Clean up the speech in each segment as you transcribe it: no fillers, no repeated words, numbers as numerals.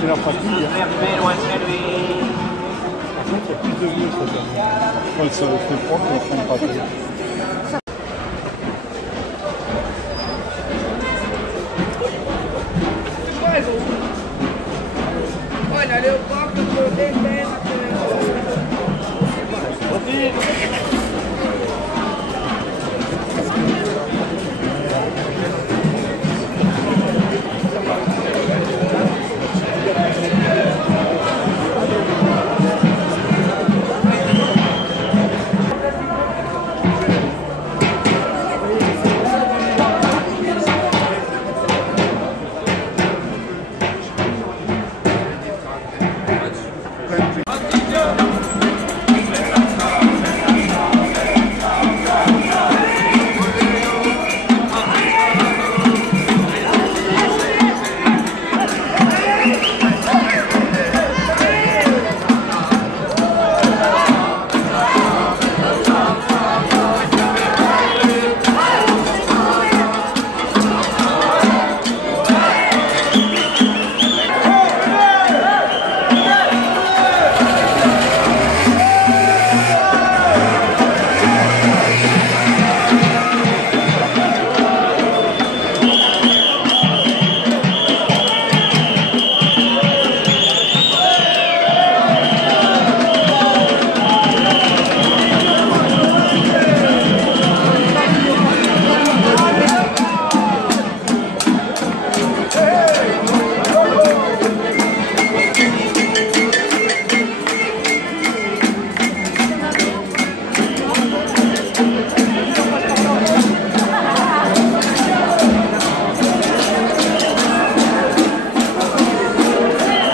C'est la pratique. Par contre, il y a plus de vieux, ça. Quand ça fait propre, on ne prend pas. Olha, eu toco por dentro.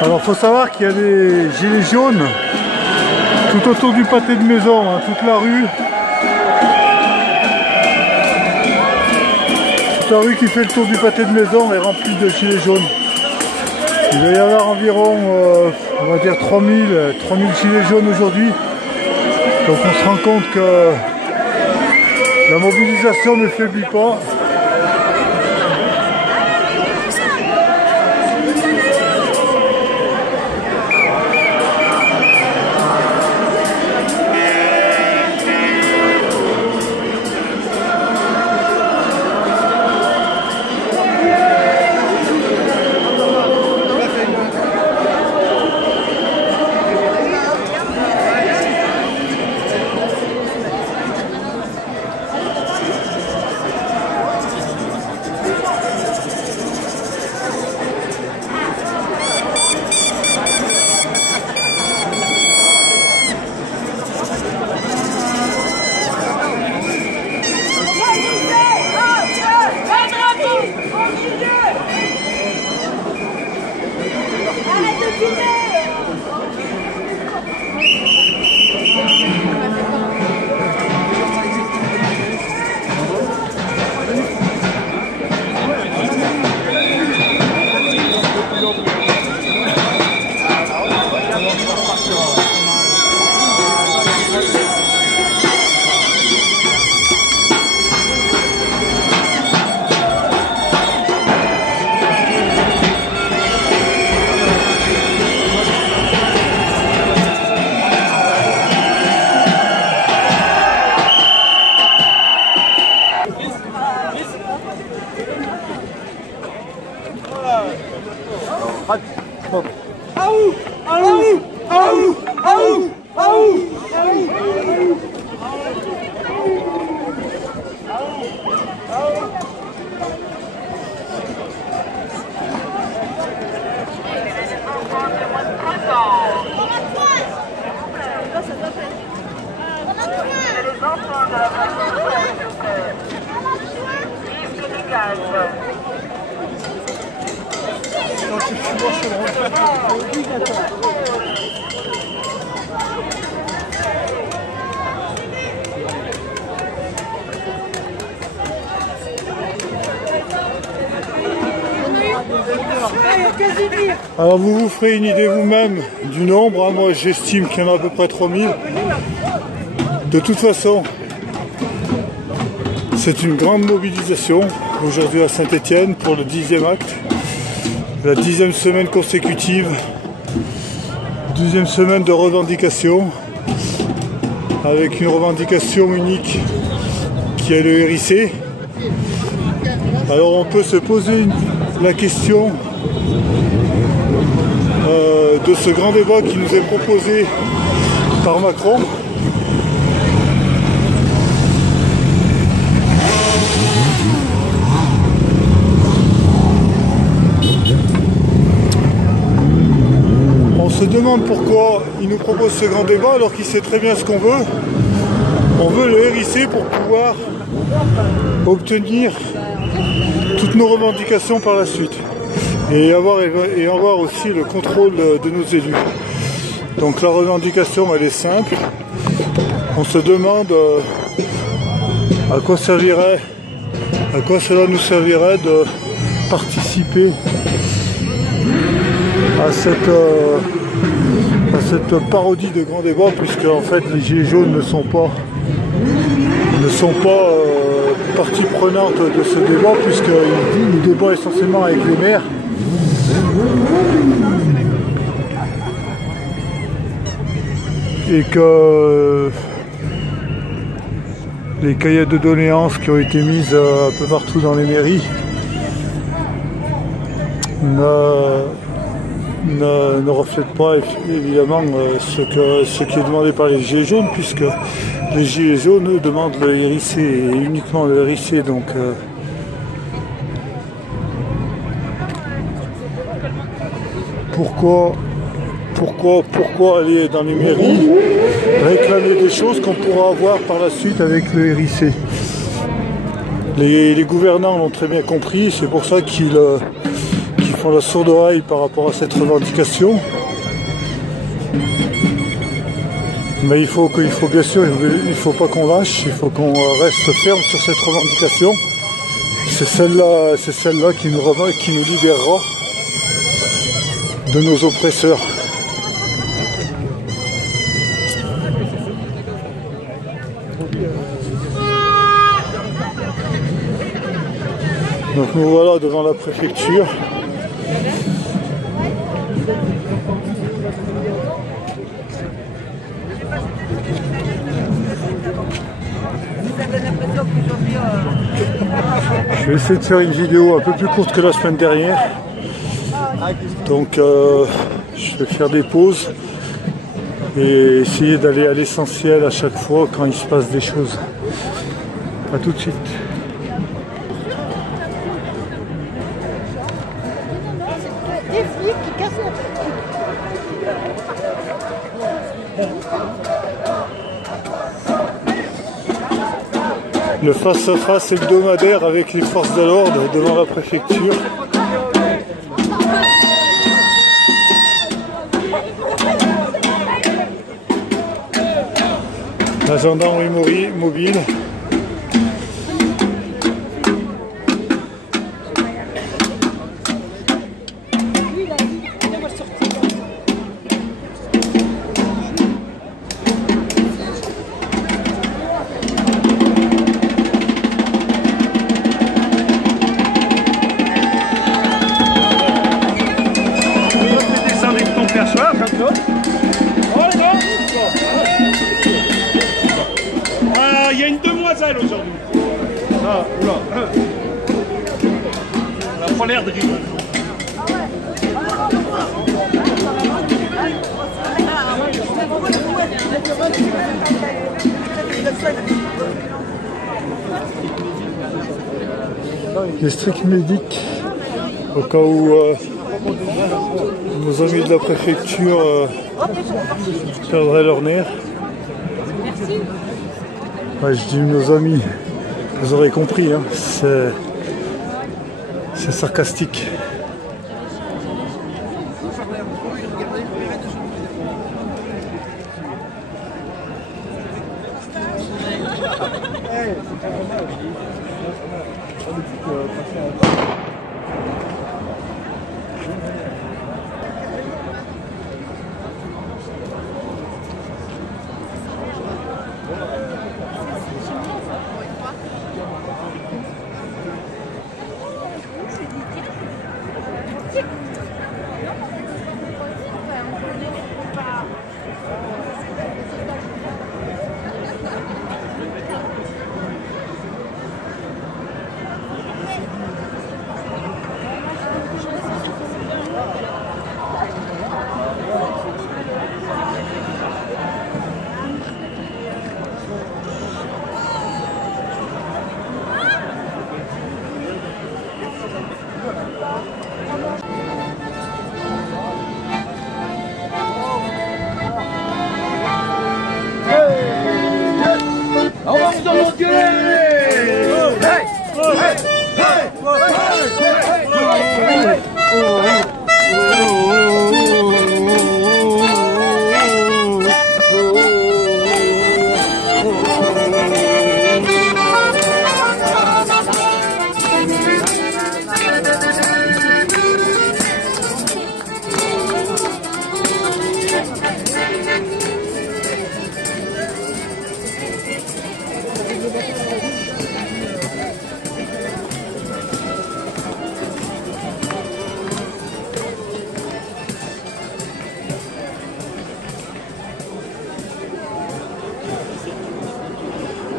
Alors il faut savoir qu'il y a des gilets jaunes tout autour du pâté de maison, hein, toute la rue. Toute la rue qui fait le tour du pâté de maison est remplie de gilets jaunes. Il va y avoir environ, on va dire 3000 gilets jaunes aujourd'hui. Donc on se rend compte que la mobilisation ne faiblit pas. Alors vous vous ferez une idée vous-même du nombre, hein. Moi j'estime qu'il y en a à peu près 3000. De toute façon, c'est une grande mobilisation aujourd'hui à Saint-Étienne pour le 10e acte, la 10e semaine consécutive, 12e semaine de revendication, avec une revendication unique qui est le RIC. Alors on peut se poser la question de ce grand débat qui nous est proposé par Macron. On se demande pourquoi il nous propose ce grand débat alors qu'il sait très bien ce qu'on veut. On veut le RIC pour pouvoir obtenir toutes nos revendications par la suite et avoir aussi le contrôle de nos élus. Donc la revendication elle est simple. On se demande à quoi cela nous servirait de participer à cette parodie de grand débat, puisque en fait les gilets jaunes ne sont pas partie prenante de ce débat, puisqu'il débat essentiellement avec les maires. Et que les cahiers de doléances qui ont été mises un peu partout dans les mairies ne reflètent pas évidemment ce qui est demandé par les gilets jaunes, puisque les gilets jaunes demandent le RIC et uniquement le RIC. Donc pourquoi aller dans les mairies réclamer des choses qu'on pourra avoir par la suite avec le RIC? Les gouvernants l'ont très bien compris, c'est pour ça qu'ils font la sourde oreille par rapport à cette revendication. Mais il faut bien sûr, il faut pas qu'on lâche, il faut qu'on reste ferme sur cette revendication. C'est celle-là qui nous libérera de nos oppresseurs. Donc nous voilà devant la préfecture. Je vais essayer de faire une vidéo un peu plus courte que la semaine dernière. Donc je vais faire des pauses et essayer d'aller à l'essentiel à chaque fois quand il se passe des choses. A tout de suite. Le face-à-face hebdomadaire avec les forces de l'ordre devant la préfecture. La gendarmerie mobile. Il y a une demoiselle aujourd'hui. Ah, oula. Elle a pas l'air de rire. Les stricts médics, au cas où nos amis de la préfecture perdraient leur nerf. Ouais, je dis nos amis, vous aurez compris, hein, c'est sarcastique.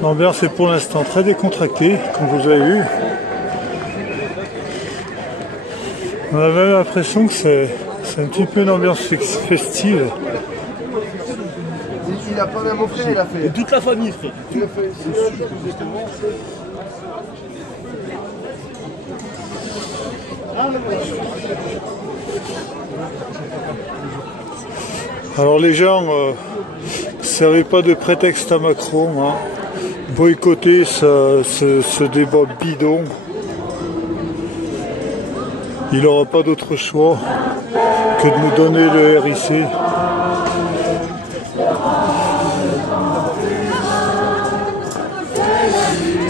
L'ambiance est pour l'instant très décontractée, comme vous avez vu. On a même l'impression que c'est un petit peu une ambiance festive. Il a pas même mon frère, il a fait. Et toute la famille, frère. Il a fait. C'est sûr, justement. Alors les gens ne servaient pas de prétexte à Macron, hein. Boycotter ce débat bidon. Il n'aura pas d'autre choix que de nous donner le RIC.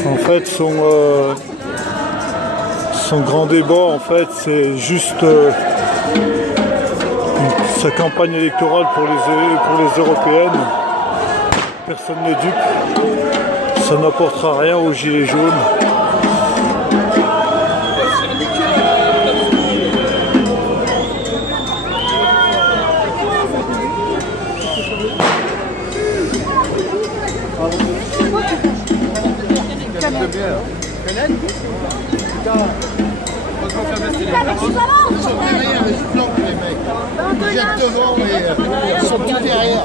En fait, son grand débat, en fait, c'est juste sa campagne électorale pour les européennes. Personne n'est dupe. Ça n'apportera rien aux gilets jaunes. Ils sont tous derrière.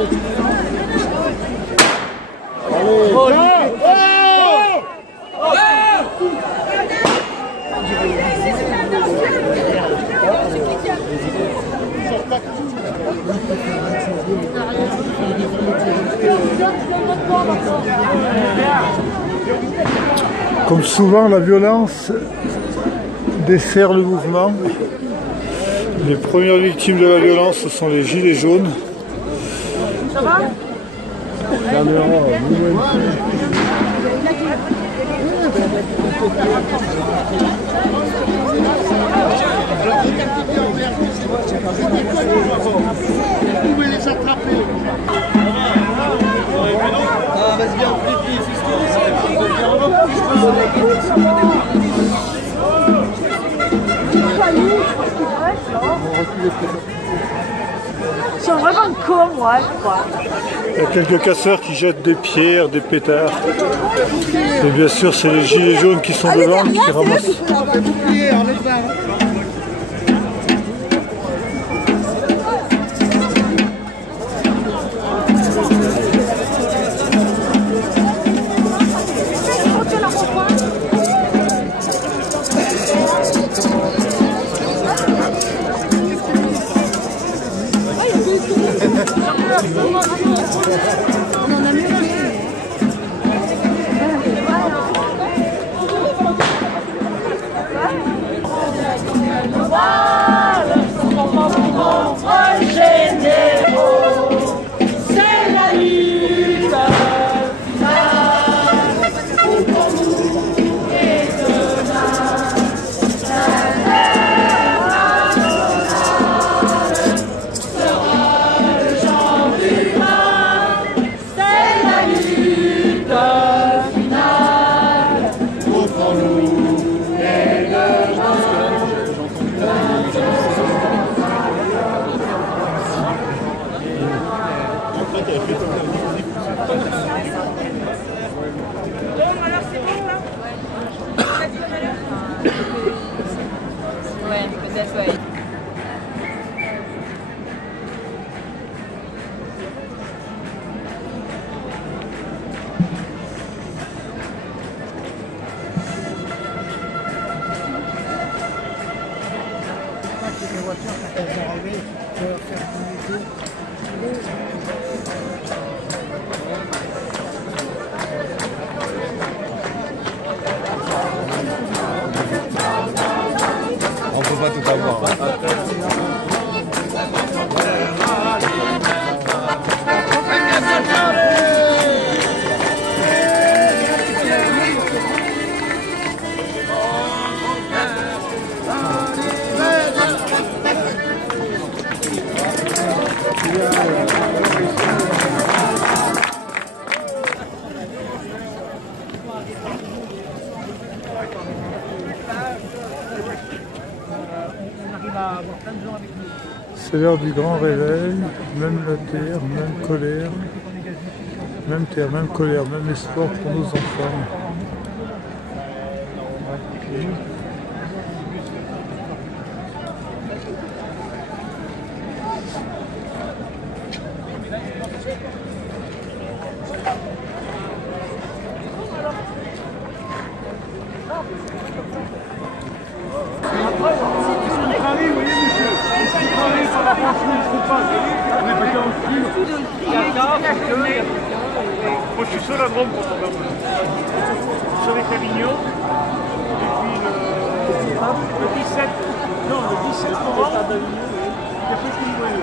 Comme souvent, la violence dessert le mouvement. Les premières victimes de la violence, ce sont les gilets jaunes. Ça va? Vous pouvez les attraper. Ah, vas-y, viens, Ils sont vraiment cons, moi, je crois. Il y a quelques casseurs qui jettent des pierres, des pétards. Et bien sûr, c'est les gilets jaunes qui sont devant, qui ramassent. On peut pas tout avoir. C'est l'heure du grand réveil, même la terre, même colère, même terre, même colère, même espoir pour nos enfants. Moi je suis seul à Drôme pour mon Je suis avec Avignon. Et puis le 17, non, le 17 novembre, il y a plus qu'une nouvelle.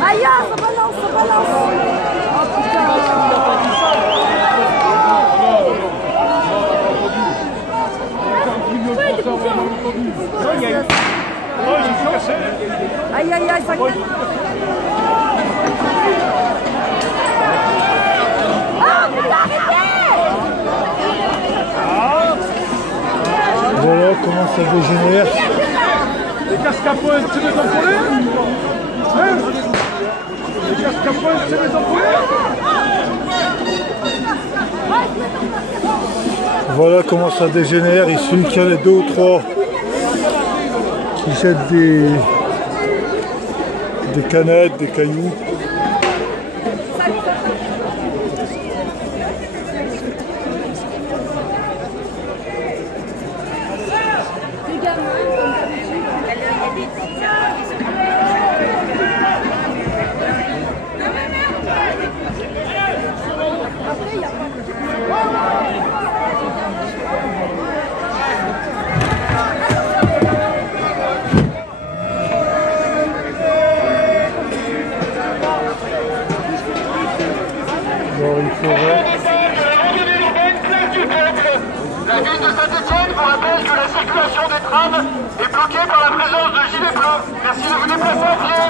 Aïe, ça balance, ça balance. Oh putain. Aïe, aïe, aïe, ça gagne. Voilà comment ça dégénère. Les casques à pointe, c'est des employés. Les casques à pointe, c'est des employés. Voilà comment ça dégénère. Il suffit qu'il y en ait 2 ou 3 qui jettent des canettes, des cailloux. La ville de Saint-Etienne vous rappelle que la circulation des trams est bloquée par la présence de gilets bleus. Merci de vous déplacer à pied.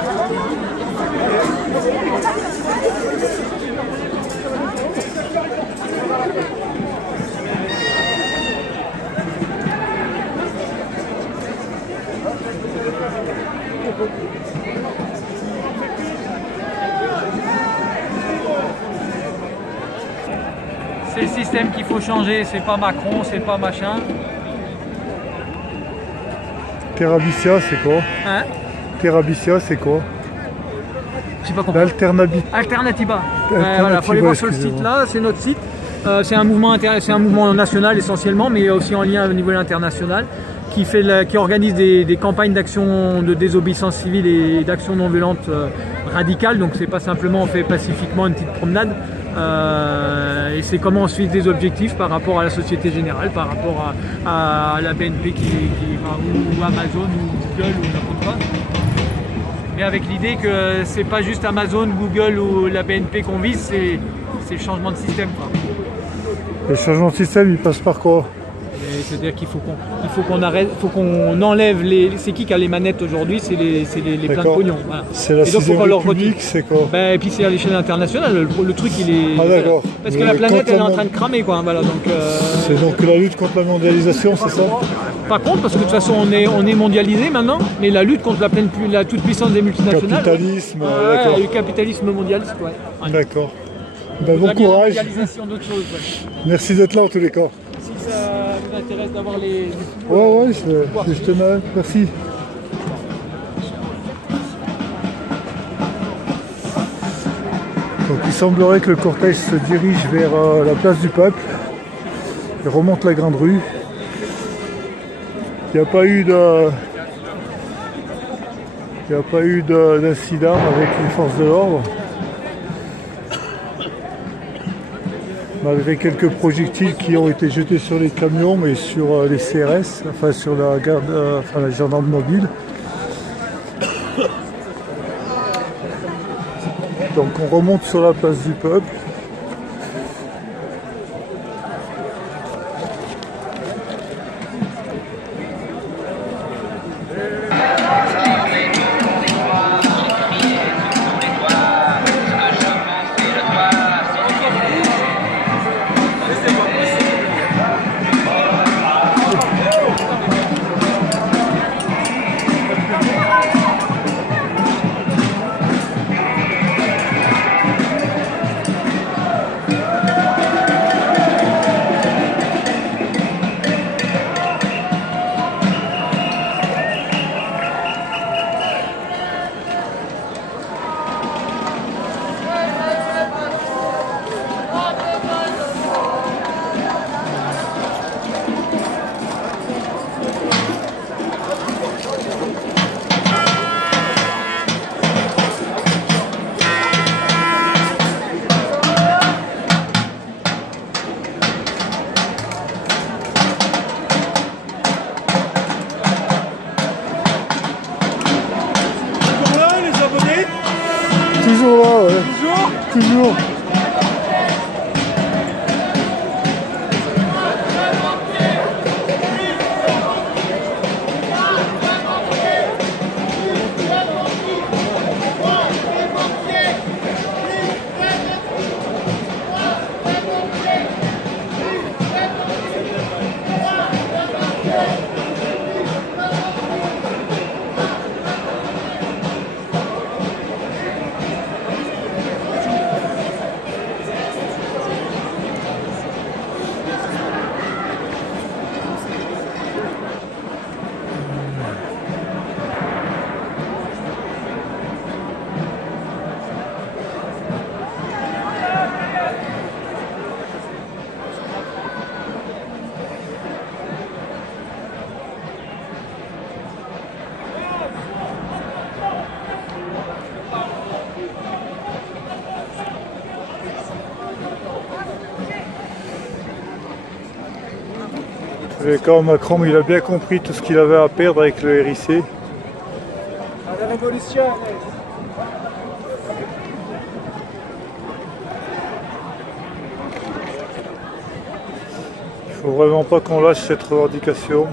C'est le système qu'il faut changer, c'est pas Macron, c'est pas machin. Terabithia, c'est quoi? Hein? Terabithia, c'est quoi? J'ai pas compris. Alternativa. Voilà, faut aller voir sur le site là, c'est notre site. C'est un mouvement national essentiellement, mais aussi en lien au niveau international, qui organise des campagnes d'action de désobéissance civile et d'action non violente radicale. Donc c'est pas simplement on fait pacifiquement une petite promenade. Et c'est comment on se fixe des objectifs par rapport à la société générale, par rapport à la BNP ou Amazon ou Google ou n'importe quoi. Mais avec l'idée que c'est pas juste Amazon, Google ou la BNP qu'on vise, c'est le changement de système, quoi. Le changement de système, il passe par quoi? C'est-à-dire qu'il faut qu'on arrête, faut qu'on enlève les. C'est qui a les manettes aujourd'hui? C'est les pleins de pognon. Voilà. C'est la 6ème République, c'est quoi? Et puis c'est à l'échelle internationale. Le truc il est. Ah d'accord. Parce que la planète elle est en train de cramer, quoi. Voilà, donc. C'est donc la lutte contre la mondialisation, c'est ça? pas contre, parce que de toute façon on est mondialisé maintenant, mais la lutte contre la toute puissance des multinationales. Capitalisme, d'accord. Le capitalisme mondialiste, ouais. D'accord. Ben, bon courage. D'autres choses, ouais. Merci d'être là en tous les cas. Si ça vous intéresse d'avoir les... Ouais, je te mets. Merci. Donc il semblerait que le cortège se dirige vers la place du Peuple. Il remonte la grande rue. Il n'y a pas eu d'incident avec les forces de l'ordre. Malgré quelques projectiles qui ont été jetés sur les camions, mais sur les CRS, enfin sur la garde, la gendarme mobile. Donc on remonte sur la place du Peuple. Toujours là, ouais. Toujours. Et quand Macron, il a bien compris tout ce qu'il avait à perdre avec le RIC. La révolution. Il faut vraiment pas qu'on lâche cette revendication.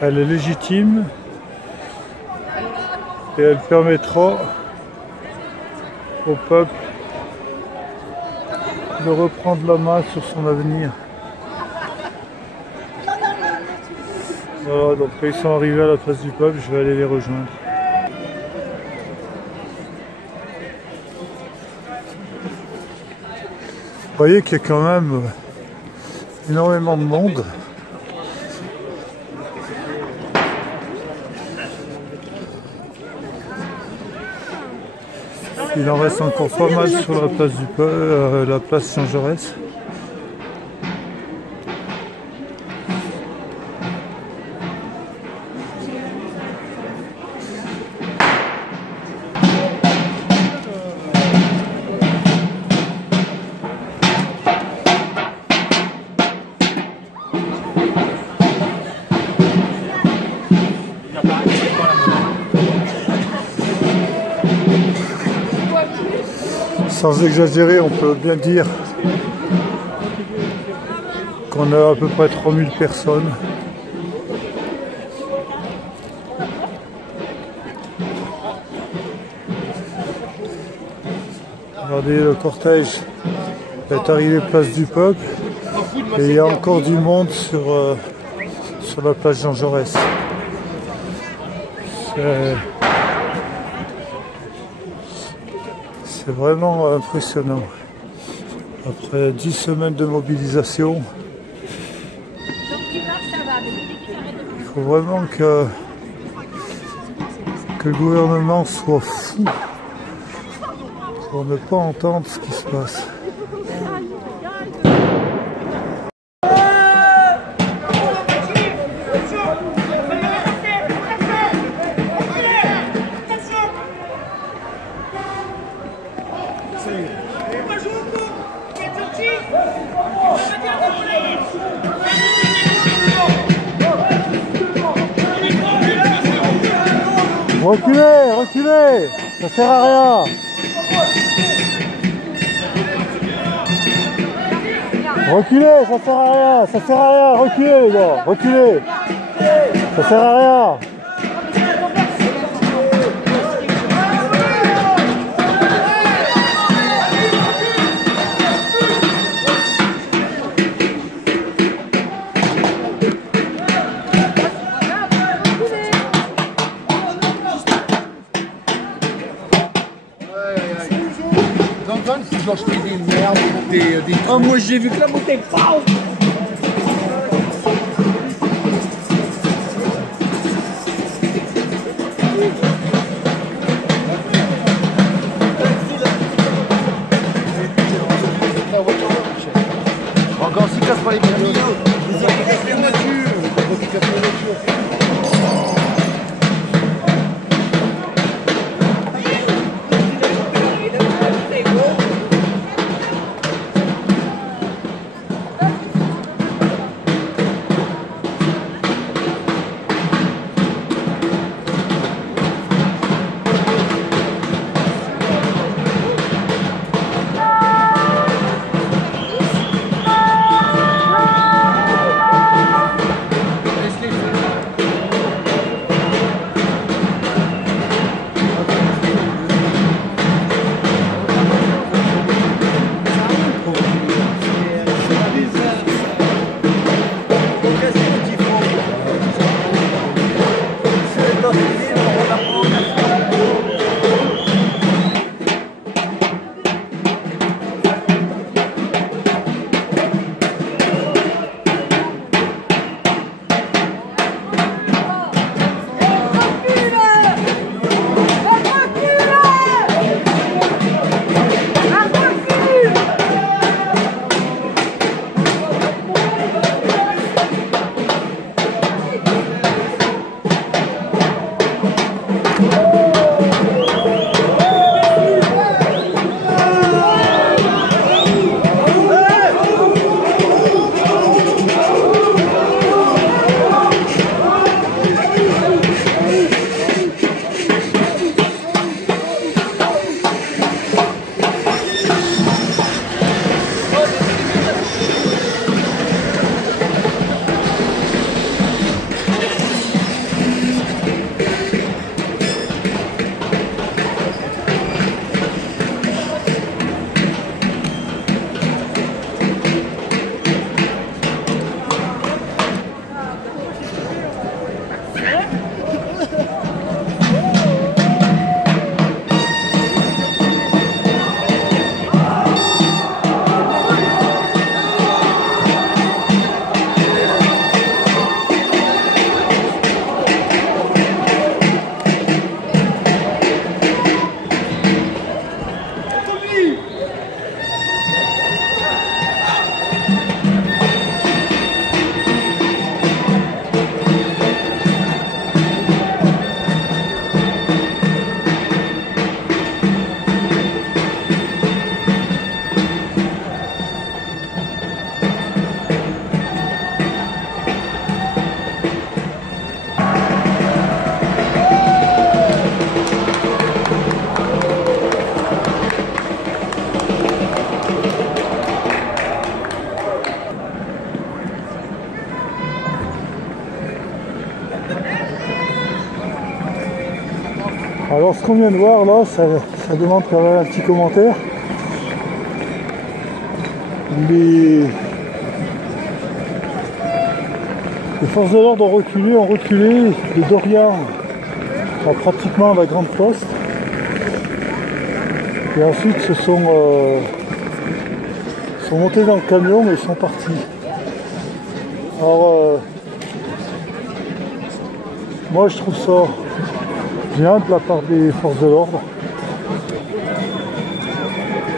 Elle est légitime et elle permettra au peuple de reprendre la main sur son avenir. Voilà, donc là, ils sont arrivés à la place du Peuple, je vais aller les rejoindre. Vous voyez qu'il y a quand même énormément de monde. Il en reste encore pas mal sur la place du Peuple, la place Saint-Jaurès. Sans exagérer, on peut bien dire qu'on a à peu près 3000 personnes. Regardez le cortège est arrivé place du Peuple et il y a encore du monde sur la place Jean Jaurès. C'est vraiment impressionnant. Après 10 semaines de mobilisation, il faut vraiment que le gouvernement soit fou pour ne pas entendre ce qui se passe. Reculez, reculez, ça sert à rien. Reculez, ça sert à rien, ça sert à rien, reculez les gars, reculez. Ça sert à rien. Genre je fais des merdes, des... Oh, moi j'ai vu que la bouteille. Encore si casse pas les millions. Ils ont cassé la nature. Ils cassent la nature. Alors ce qu'on vient de voir là, ça demande quand même un petit commentaire. les forces de l'ordre ont reculé de Dorian à pratiquement la Grande Poste. Et ensuite se sont montés dans le camion et sont partis. Alors moi je trouve ça bien de la part des forces de l'ordre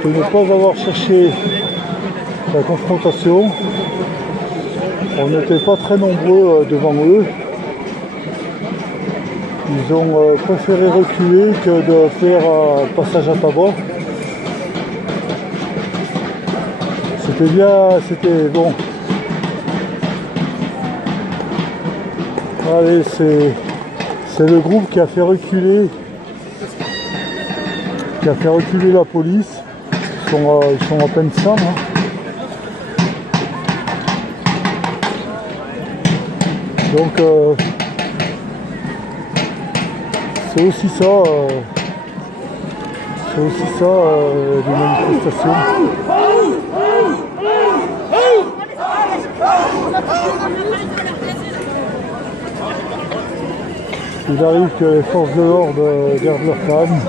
de ne pas avoir cherché la confrontation. On n'était pas très nombreux devant eux. Ils ont préféré reculer que de faire un passage à tabac. C'était bien, c'était bon. Allez, c'est le groupe qui a fait reculer la police. Ils sont à peine 100. Hein. Donc c'est aussi ça les manifestations. Il arrive que les forces de l'ordre gardent leur calme.